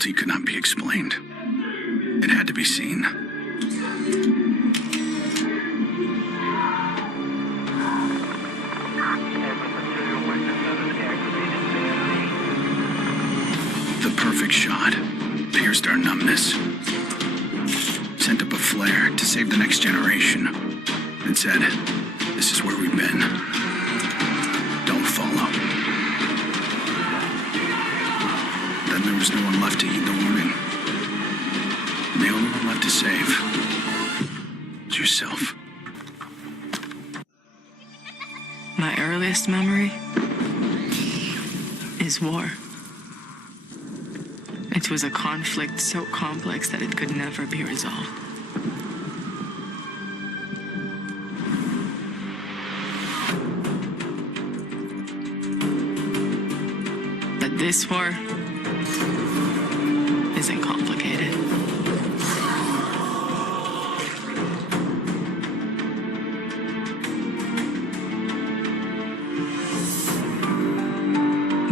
cruelty could not be explained. It had to be seen. The perfect shot pierced our numbness, sent up a flare to save the next generation. It said, "This is where we've been. Don't follow." Then there was no one left to heed the warning. And the only one left to save was yourself. My earliest memory is war. It was a conflict so complex that it could never be resolved. But this war isn't complicated.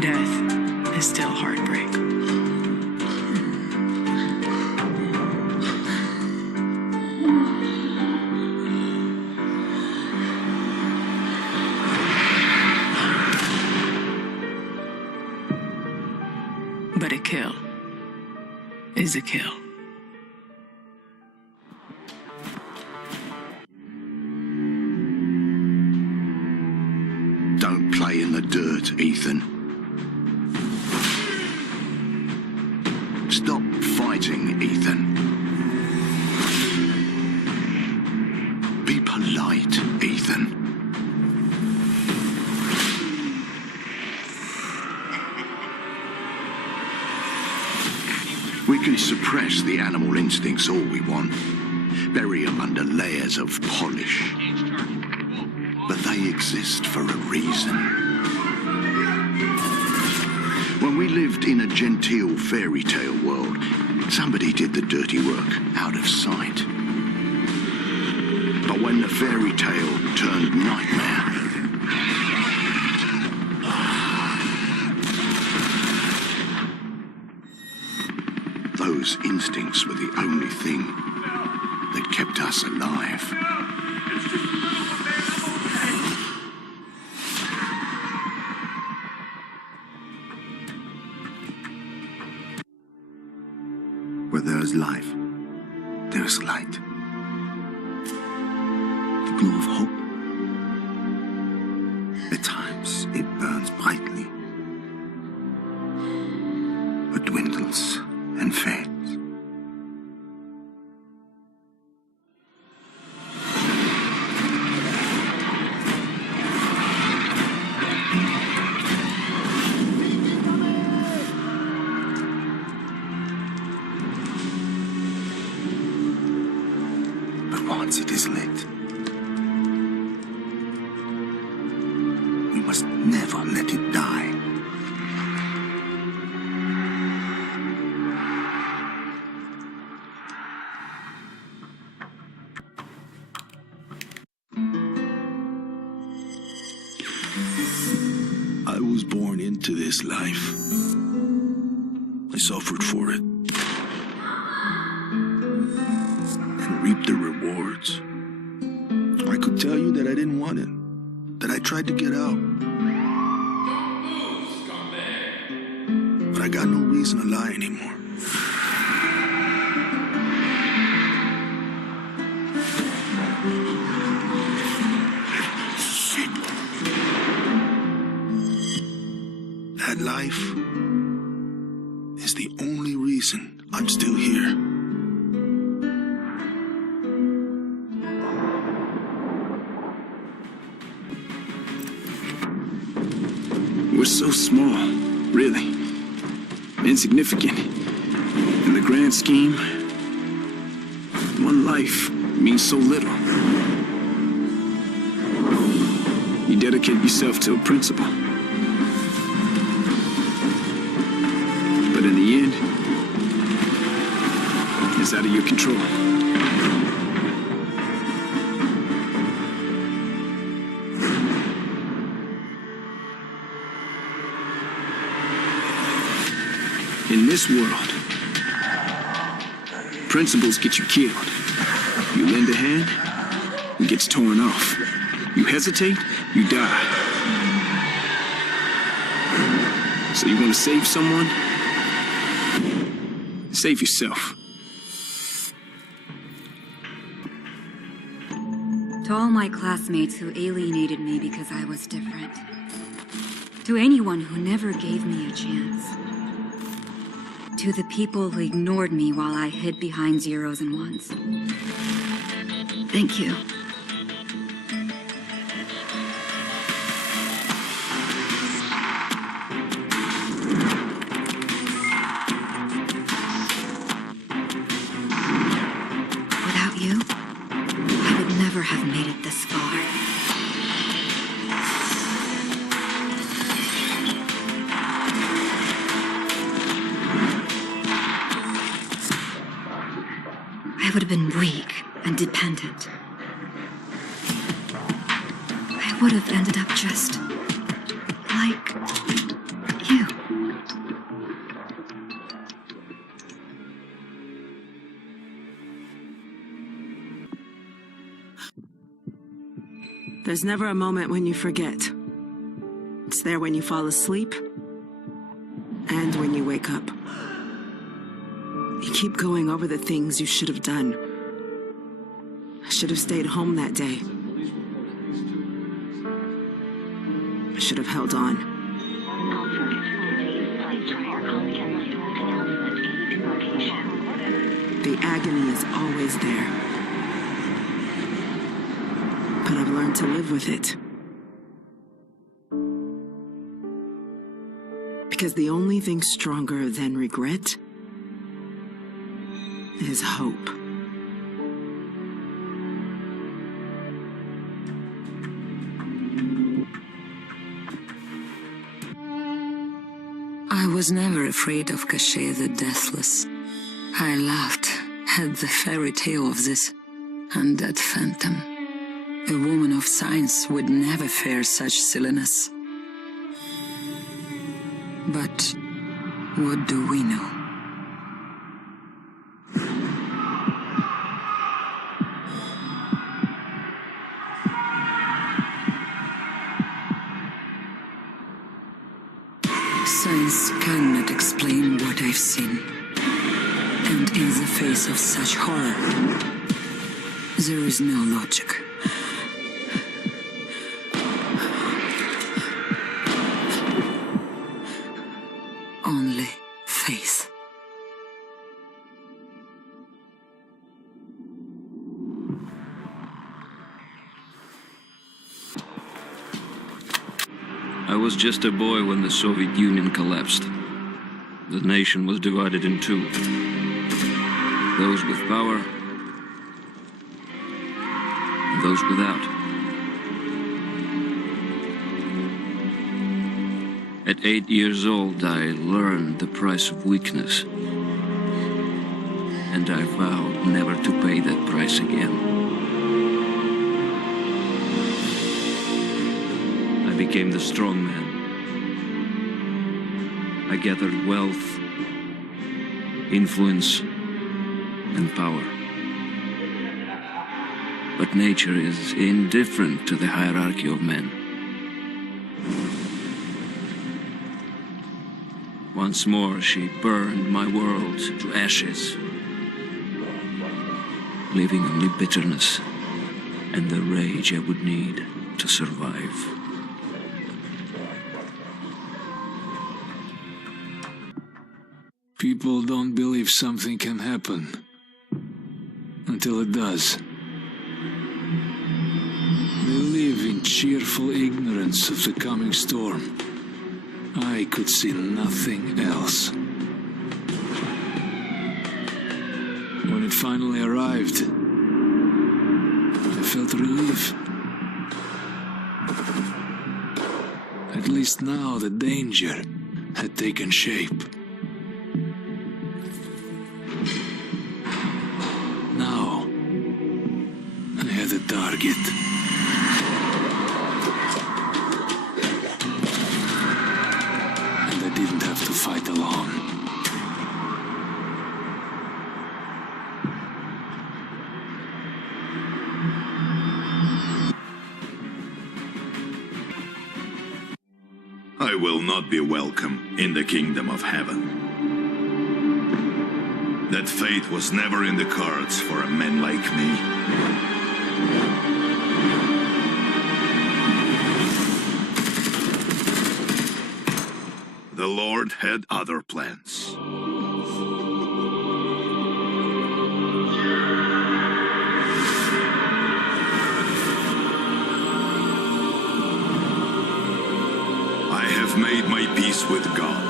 Death is still heartbreak. But a kill is a kill. Don't play in the dirt, Ethan. Stop fighting, Ethan. Be polite, Ethan. We can suppress the animal instincts all we want, bury them under layers of polish. But they exist for a reason. When we lived in a genteel fairy tale world, somebody did the dirty work out of sight. But when the fairy tale turned nightmare, those instincts were the only thing that kept us alive. Where there is life, there is light. The glow of hope. At times, it burns brightly, but dwindles and fades. But once it is lit, we must never let it die. I was born into this life. I suffered for it. And reaped the rewards. I could tell you that I didn't want it. That I tried to get out. But I got no reason to lie anymore. That life is the only reason I'm still here. We're so small, really. Insignificant. In the grand scheme, one life means so little. You dedicate yourself to a principle. But in the end, it's out of your control. In this world, Principles get you killed. You lend a hand, it gets torn off. You hesitate, you die. So you want to save someone? Save yourself. To all my classmates who alienated me because I was different. To anyone who never gave me a chance. To the people who ignored me while I hid behind zeros and ones. Thank you. Without you, I would never have made it this far. I would have been weak and dependent. I would have ended up just like you. There's never a moment when you forget. It's there when you fall asleep and when you wake up. You keep going over the things you should have done. I should have stayed home that day. I should have held on. The agony is always there. But I've learned to live with it. Because the only thing stronger than regret is hope. I was never afraid of Cachet the Deathless. I laughed at the fairy tale of this undead phantom. A woman of science would never fear such silliness. But what do we know? Science cannot explain what I've seen. And in the face of such horror, there is no logic. Only faith. I was just a boy when the Soviet Union collapsed. The nation was divided in two. Those with power, and those without. At 8 years old, I learned the price of weakness. And I vowed never to pay that price again. I became the strong man. I gathered wealth, influence, and power. But nature is indifferent to the hierarchy of men. Once more, she burned my world to ashes, leaving only bitterness and the rage I would need to survive. People don't believe something can happen until it does. They live in cheerful ignorance of the coming storm. I could see nothing else. When it finally arrived, I felt relief. At least now the danger had taken shape. Now, I had a target. And I didn't have to fight alone. will not be welcome in the kingdom of heaven. That fate was never in the cards for a man like me. The Lord had other plans. I have made my peace with God.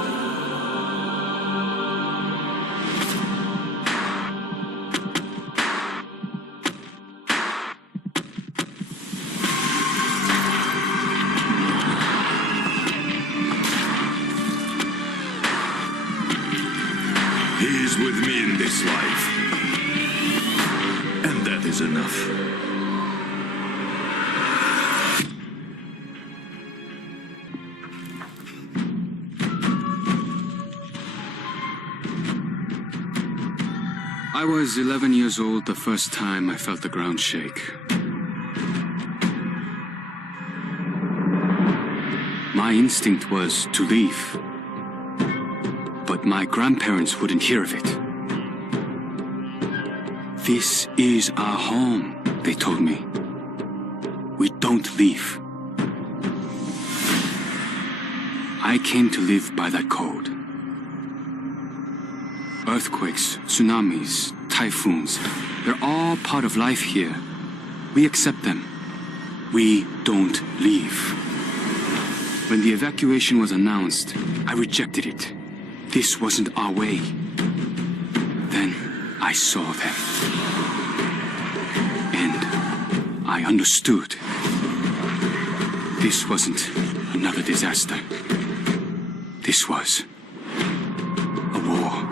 He is with me in this life, and that is enough. I was 11 years old the first time I felt the ground shake. My instinct was to leave. But my grandparents wouldn't hear of it. This is our home, they told me. We don't leave. I came to live by that code. Earthquakes, tsunamis, typhoons, they're all part of life here. We accept them. We don't leave. When the evacuation was announced, I rejected it. This wasn't our way. Then I saw them. And I understood. This wasn't another disaster. This was a war.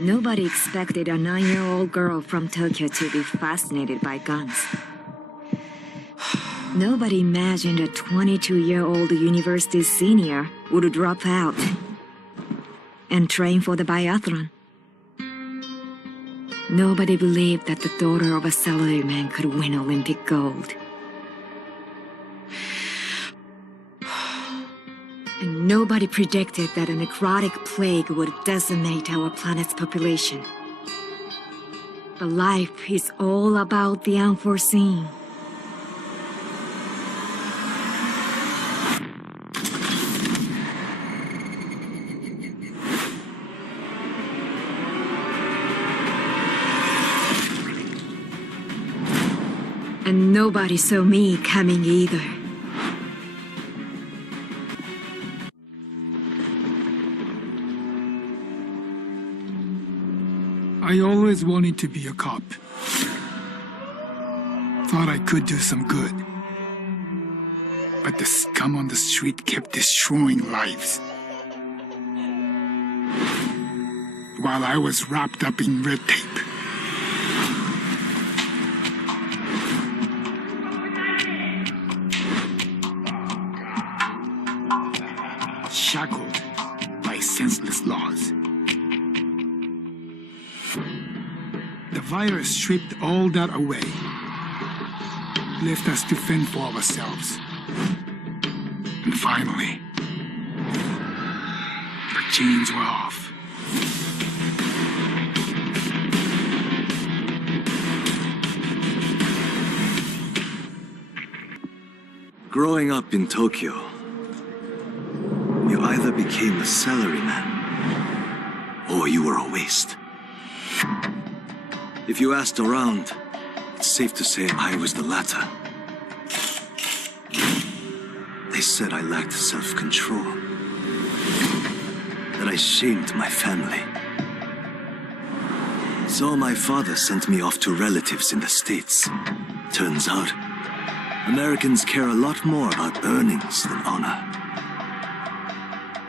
Nobody expected a 9-year-old girl from Tokyo to be fascinated by guns. Nobody imagined a 22-year-old university senior would drop out and train for the biathlon. Nobody believed that the daughter of a salaryman could win Olympic gold. And nobody predicted that a necrotic plague would decimate our planet's population. But life is all about the unforeseen. And nobody saw me coming either. I always wanted to be a cop. Thought I could do some good. But the scum on the street kept destroying lives. While I was wrapped up in red tape. Shackled by senseless laws. The virus stripped all that away, left us to fend for ourselves. And finally, the chains were off. Growing up in Tokyo, you either became a salaryman, or you were a waste. If you asked around, it's safe to say I was the latter. They said I lacked self-control, that I shamed my family. So my father sent me off to relatives in the States. Turns out, Americans care a lot more about earnings than honor.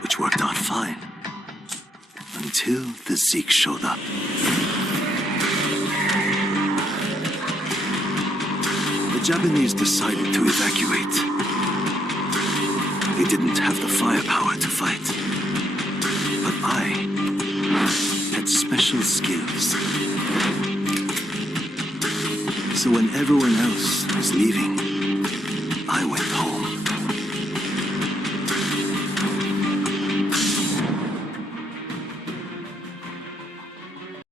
Which worked out fine. Until the Zeke showed up. The Japanese decided to evacuate. They didn't have the firepower to fight. But I had special skills. So when everyone else was leaving, I went home.